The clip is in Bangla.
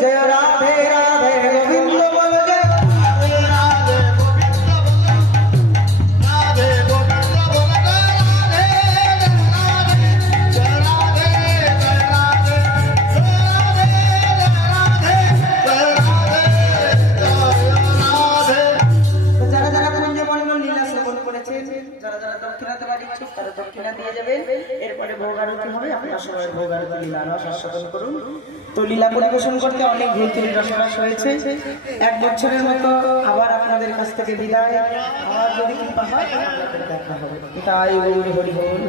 জয় রাধে রাধে গোবিন্দ বল জয় যারা যারা দক্ষিণাতে বাড়ি ইচ্ছুক তারা দক্ষিণা দিয়ে যাবেন। এরপরে ভোগ আরতি হবে, আপনারা সবাই ভোগ আরতি লীলা রস আস্বাদন করুন। তো লীলা পরিবেশন করতে অনেক ভুলতুলি রসরস হয়েছে। 1 বছরের মতো আবার আপনাদের কাছ থেকে বিদায়। আবার যদি কৃপা হয় আপনাদের দেখা হবে। তাই হরি হরি বল।